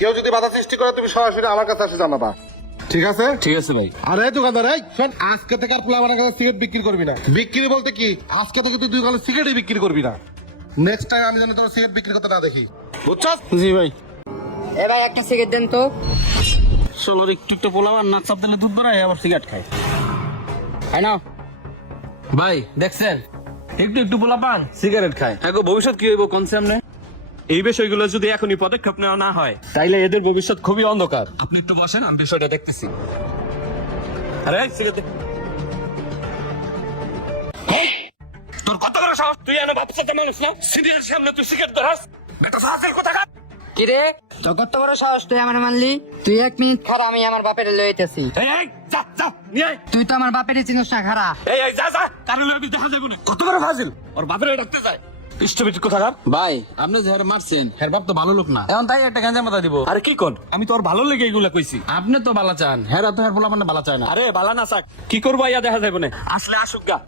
কেউ যদি বাধা সৃষ্টি করে তুমি সরাসরি আমার কাছে এসে জানাবা, ঠিক আছে? ঠিক আছে ভাই। আরে দোকানদার, এই শোন, আজকে থেকে আর পোলা আমার কাছে সিগারেট বিক্রি করবি না। বিক্রি বলতে কি, আজকে থেকে তুই 2 গাল সিগারেটই বিক্রি করবি না। নেক্সট টাইম আমি যেন তোর সিগারেট বিক্রি করতে না দেখি, বুঝছস? জি ভাই। এ ভাই একটা সিগারেট দেন তো। ষোলোর একটু একটু পোলাবার নাক চাপ দিলে দুধ বাড়ায় আবার সিগারেট খায়। হ্যাঁ না ভাই দেখছেন, একটু একটু পোলা পান সিগারেট খায়। এখন ভবিষ্যৎ কি হইব কোন সামনে? এই বিষয়গুলো যদি এখনই পদক্ষেপ নেওয়া না হয় তাইলে এদের ভবিষ্যৎ খুবই অন্ধকার। আপনি একটু বসেন, আমি বিষয়টা দেখতেছি। আরে সিগারেট দে। তোর কত বড় সাহস, তুই এনে ভাবছতে মানুষ না, সিনিয়র সামনে তুই সিগারেট ধরাস? বেটা ফাজিল কোথাকার। কিরে তোর কত বড় সাহস, তুই আমার মানলি? তুই 1 মিনিট খারা, আমি আমার বাপের লইতেছি। এই এই যা যা নিয়ে আয়। তুই তো আমার বাপের চিনিস না, খারা। এই এই যা যা, কারণ আমি দেখা যাবো না। কত বড় ফাজিল, ওর বাপের ডাকতে যায়। ইষ্টবিট কোথাকার। ভাই আপনি যে হারে মারছেন হের বাপ তো ভালো লোক না, এখন তাই একটা গাঁজা মাথা দিব। আরে কি কোন, আমি তো ওর ভালো লেগে এগুলা কইছি। আপনি তো বালা চান, হেরা তো হের পোলা মানে বালা চায় না। আরে বালা না চাক, কি করবো ইয়া দেখা যাবে না, আসলে আসুক গা।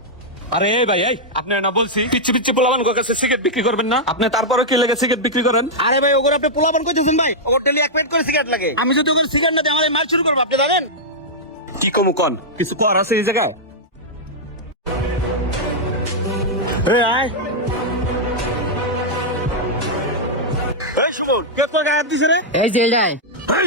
আরে এই ভাই, এই আপনি না বলছি পিচ্ছি পিচ্ছি পোলাবান কাছে সিগারেট বিক্রি করবেন না, আপনি তারপরে কি লেগে সিগারেট বিক্রি করেন? আরে ভাই ওগর আপনি পোলাপান কইতেছেন ভাই, ওগর ডেলি 1 প্যাকেট করে সিগারেট লাগে। আমি যদি ওগর সিগারেট না দিই আমার মার শুরু করব, আপনি জানেন? কি কমু কন, কিছু কর আছে এই জায়গায়? এই আয় এই সুমন, কে তোর গায়ে হাত দিছে রে? এই যে এটাই। এই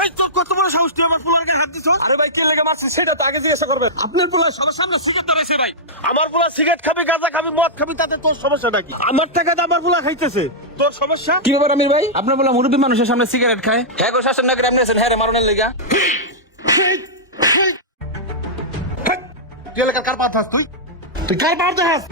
এই তোর কত বড় সাহস, তুই আমার পোলার গায়ে হাত দিছিস? আরে ভাই কে লেগে মারছিস সেটা তো আগে জিজ্ঞাসা করবেন। আপনার পোলা সবার সামনে সিগারেট ধরেছে ভাই। আমার পোলা সিগারেট খাবি, গাঁজা খাবি, মদ খাবি, তাতে তোর সমস্যাটা কি? আমার টাকা দিয়ে আমার পোলা খাইতেছে, তোর সমস্যা? কি ব্যাপার আমির ভাই, আপনার পোলা মুরব্বী মানুষের সামনে সিগারেট খায়, হ্যাঁ গো শাসন না করে আপনি আছেন হ্যাঁ রে মারনের লেগা। তুই এলাকার কার পাঠাস? তুই কার পাঠ দেখাস?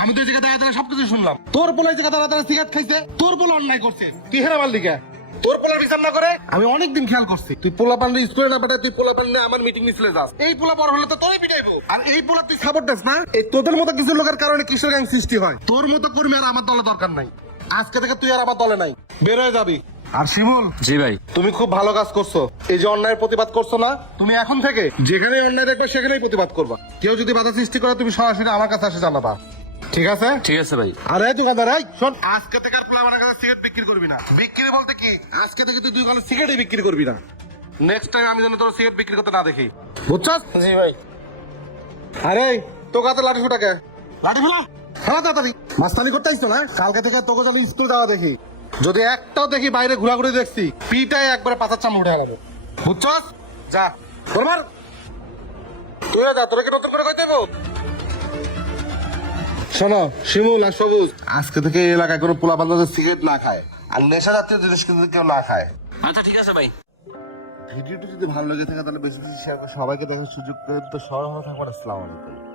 আমি তো এই জায়গায় দাঁড়িয়ে সবকিছু শুনলাম। তোর পোলা এই জায়গায় দাঁড়িয়ে সিগারেট খাইছে, তোর পোলা অন্যায় করছে, তুই হেরে মারলি কে? তোর পোলার বিচার না করে আমি অনেকদিন খেয়াল করছি, তুই পোলা পান্ডে স্কুলে না পাঠায় তুই পোলা পান্ডে আমার মিটিং মিছিলে যাস। এই পোলা বড় হলে তো তোরই পিটাইবো, আর এই পোলা তুই সাপোর্ট দিস না। এই তোদের মতো কিছু লোকের কারণে কিশোর গ্যাং সৃষ্টি হয়। তোর মতো কর্মী আর আমার দলে দরকার নাই। আজকে থেকে তুই আর আমার দলে নাই, বের হয়ে যাবি। আর শিমুল, জি ভাই। তুমি খুব ভালো কাজ করছো। এই যে অন্যায়ের প্রতিবাদ করছো না, তুমি এখন থেকে যেখানে অন্যায় দেখবে সেখানেই প্রতিবাদ করবা। কেউ যদি বাধা সৃষ্টি করে তুমি সরাসরি আমার কাছে এসে জানাবা, ঠিক আছে? ঠিক আছে ভাই। আরে দোকানদার, এই শোন, আজকে থেকে আর পোলা আমার কাছে সিগারেট বিক্রি করবি না। বিক্রি বলতে কি, আজকে থেকে তুই 2 গাল সিগারেটই বিক্রি করবি না। নেক্সট টাইম আমি যেন তোর সিগারেট বিক্রি করতে না দেখি, বুঝছস? জি ভাই। আরে তোর কাছে লাঠি ফুটাকে, লাঠি ফেলা ফেলা তাড়াতাড়ি। মাস্তানি করতে আইছো না? কালকে থেকে তোকে জানি স্কুল যাওয়া দেখি, যদি একটাও দেখি বাইরে ঘোরাঘুরি দেখছি, পিটাই একবারে পাতার চাম উঠে গেল, বুঝছস? যা বলবার, তুই যা, তোরা কি নতুন করে কই দেবো? শোনো শিমুল আর সবুজ, আজকে থেকে এই এলাকায় কোনো পোলা বান্ধব সিগারেট না খায়, আর নেশা জাতীয় জিনিস কিন্তু কেউ না খায়। আচ্ছা ঠিক আছে ভাই। ভিডিওটি যদি ভালো লেগে থাকে তাহলে বেশি বেশি শেয়ার করে সবাইকে দেখার সুযোগ করে, তো সবাই ভালো থাকবেন। আসসালামু আলাইকুম।